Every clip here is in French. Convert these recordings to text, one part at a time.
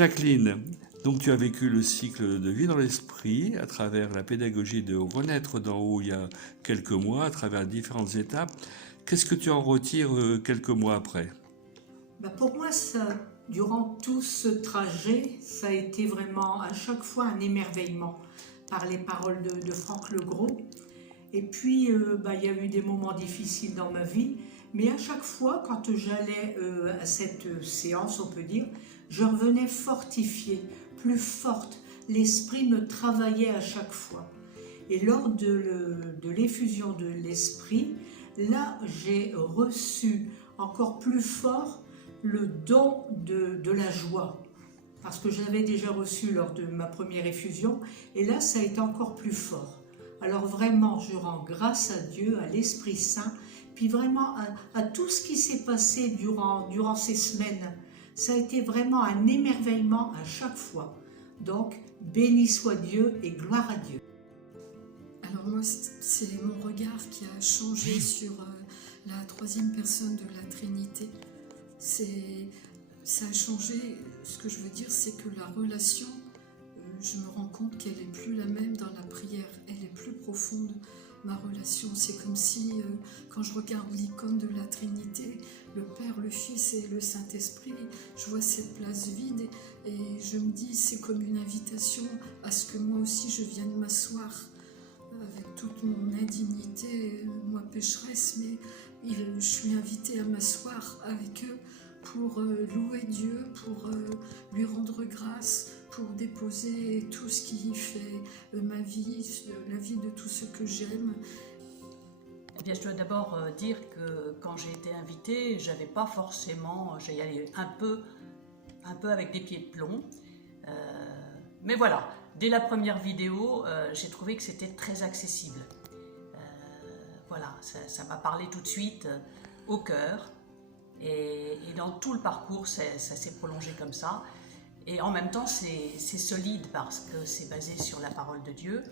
Jacqueline, donc tu as vécu le cycle de vie dans l'esprit à travers la pédagogie de Renaître d'en haut il y a quelques mois, à travers différentes étapes. Qu'est-ce que tu en retires quelques mois après? Pour moi, durant tout ce trajet, ça a été vraiment à chaque fois un émerveillement par les paroles de Franck Legros. Et puis, il y a eu des moments difficiles dans ma vie, mais à chaque fois, quand j'allais à cette séance, on peut dire, je revenais fortifiée, plus forte. L'esprit me travaillait à chaque fois. Et lors de l'effusion de l'esprit, là, j'ai reçu encore plus fort le don de la joie. Parce que je l'avais déjà reçu lors de ma première effusion, et là, ça a été encore plus fort. Alors vraiment, je rends grâce à Dieu, à l'Esprit Saint, puis vraiment à tout ce qui s'est passé durant ces semaines. Ça a été vraiment un émerveillement à chaque fois. Donc, béni soit Dieu et gloire à Dieu. Alors moi, c'est mon regard qui a changé sur la troisième personne de la Trinité. Ça a changé, ce que je veux dire, c'est que la relation, je me rends compte qu'elle n'est plus la même dans la prière, elle est plus profonde, ma relation. C'est comme si, quand je regarde l'icône de la Trinité, le Père, le Fils et le Saint-Esprit, je vois cette place vide et je me dis, c'est comme une invitation à ce que moi aussi je vienne m'asseoir avec toute mon indignité, moi pécheresse, mais je suis invitée à m'asseoir avec eux pour louer Dieu, pour lui rendre grâce, pour déposer tout ce qui fait ma vie, la vie de tout ce que j'aime. Eh bien, je dois d'abord dire que quand j'ai été invitée, j'avais pas forcément, j'y allais un peu avec des pieds de plomb. Mais voilà, dès la première vidéo, j'ai trouvé que c'était très accessible. Voilà, ça m'a parlé tout de suite au cœur. Et dans tout le parcours, ça s'est prolongé comme ça. Et en même temps, c'est solide parce que c'est basé sur la parole de Dieu.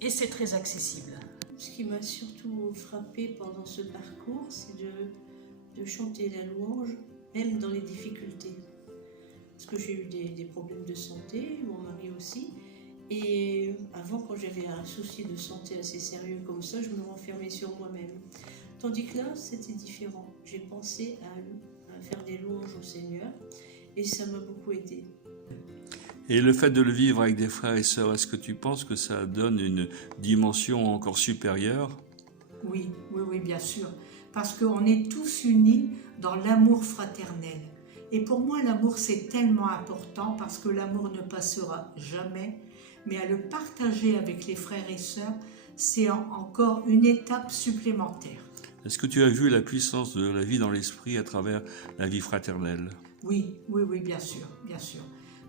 Et c'est très accessible. Ce qui m'a surtout frappé pendant ce parcours, c'est de chanter la louange, même dans les difficultés. Parce que j'ai eu des problèmes de santé, mon mari aussi. Et avant, quand j'avais un souci de santé assez sérieux comme ça, je me renfermais sur moi-même. Tandis que là, c'était différent. J'ai pensé à faire des louanges au Seigneur et ça m'a beaucoup aidé. Et le fait de le vivre avec des frères et sœurs, est-ce que tu penses que ça donne une dimension encore supérieure? Oui, bien sûr. Parce qu'on est tous unis dans l'amour fraternel. Et pour moi, l'amour, c'est tellement important parce que l'amour ne passera jamais. Mais à le partager avec les frères et sœurs, c'est encore une étape supplémentaire. Est-ce que tu as vu la puissance de la vie dans l'esprit à travers la vie fraternelle? Oui, bien sûr, bien sûr.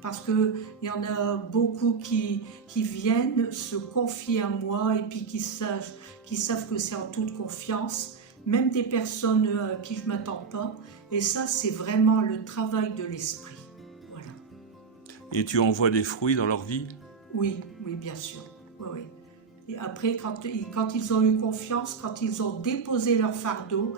Parce qu'il y en a beaucoup qui viennent se confier à moi et puis qui savent que c'est en toute confiance, même des personnes à qui je ne m'attends pas. Et ça, c'est vraiment le travail de l'esprit. Voilà. Et tu en vois des fruits dans leur vie? Oui, bien sûr. Oui. Et après, quand ils ont eu confiance, quand ils ont déposé leur fardeau,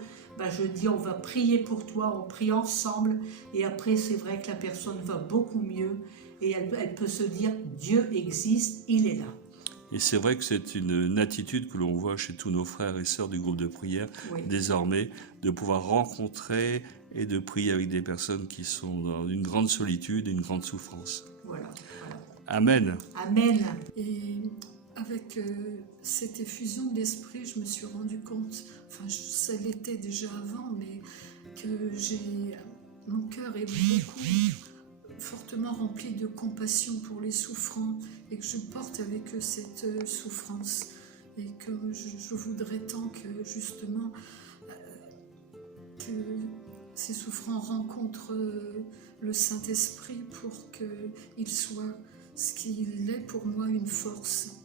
je dis on va prier pour toi, on prie ensemble. Et après, c'est vrai que la personne va beaucoup mieux et elle peut se dire Dieu existe, il est là. Et c'est vrai que c'est une attitude que l'on voit chez tous nos frères et sœurs du groupe de prière, oui. Désormais, de pouvoir rencontrer et de prier avec des personnes qui sont dans une grande solitude, une grande souffrance. Voilà. Amen. Amen. Et avec cette effusion d'esprit, je me suis rendu compte, ça l'était déjà avant, mais que mon cœur est fortement rempli de compassion pour les souffrants et que je porte avec eux cette souffrance et que je voudrais tant que justement que ces souffrants rencontrent le Saint-Esprit pour qu'il soit ce qu'il est pour moi une force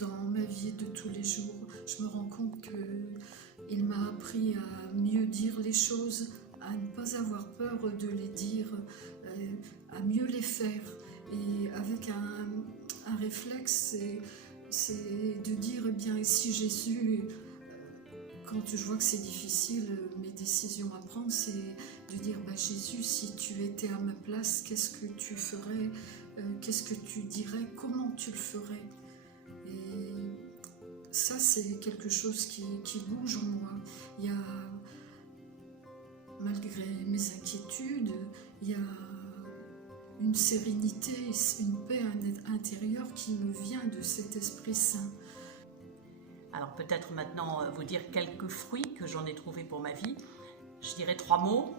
dans ma vie de tous les jours. Je me rends compte qu'il m'a appris à mieux dire les choses, à ne pas avoir peur de les dire, à mieux les faire. Et avec un réflexe, c'est de dire, eh bien, si Jésus, quand je vois que c'est difficile, mes décisions à prendre, c'est de dire Jésus, si tu étais à ma place, qu'est-ce que tu ferais, qu'est-ce que tu dirais, comment tu le ferais. Et ça, c'est quelque chose qui bouge en moi. Il y a, malgré mes inquiétudes, il y a une sérénité, une paix intérieure qui me vient de cet Esprit Saint. Alors peut-être maintenant vous dire quelques fruits que j'en ai trouvés pour ma vie. Je dirais 3 mots.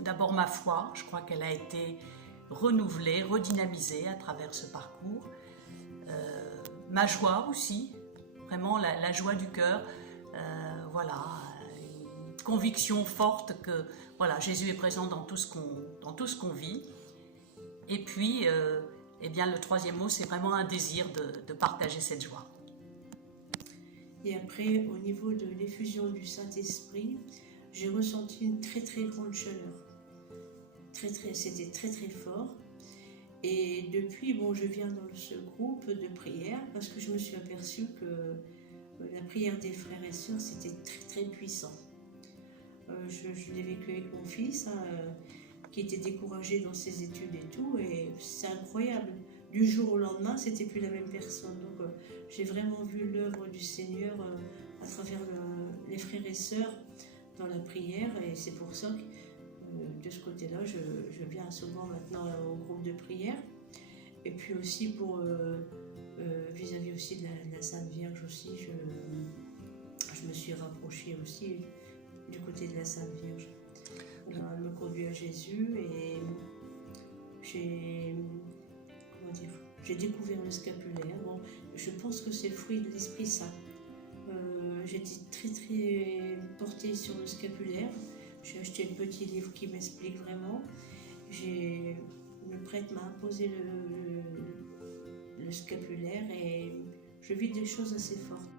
D'abord ma foi, je crois qu'elle a été renouvelée, redynamisée à travers ce parcours. Ma joie aussi, vraiment la joie du cœur. Voilà, une conviction forte que voilà, Jésus est présent dans tout ce qu'on vit. Et puis, eh bien, le 3e mot, c'est vraiment un désir de partager cette joie. Et après, au niveau de l'effusion du Saint-Esprit, j'ai ressenti une très très grande chaleur. C'était très très fort. Et depuis, je viens dans ce groupe de prière parce que je me suis aperçue que la prière des frères et sœurs, c'était très très puissant. Je l'ai vécu avec mon fils, qui était découragé dans ses études et tout, et c'est incroyable. Du jour au lendemain, c'était plus la même personne. Donc, j'ai vraiment vu l'œuvre du Seigneur à travers les frères et sœurs dans la prière, et c'est pour ça que de ce côté-là, je viens souvent maintenant au groupe de prière. Et puis aussi pour vis-à-vis aussi de la Sainte Vierge aussi, je me suis rapprochée aussi du côté de la Sainte Vierge. Elle me conduit à Jésus et j'ai découvert le scapulaire. Bon, je pense que c'est le fruit de l'Esprit Saint. J'étais très très portée sur le scapulaire. J'ai acheté le petit livre qui m'explique vraiment. Le prêtre m'a imposé le scapulaire et je vis des choses assez fortes.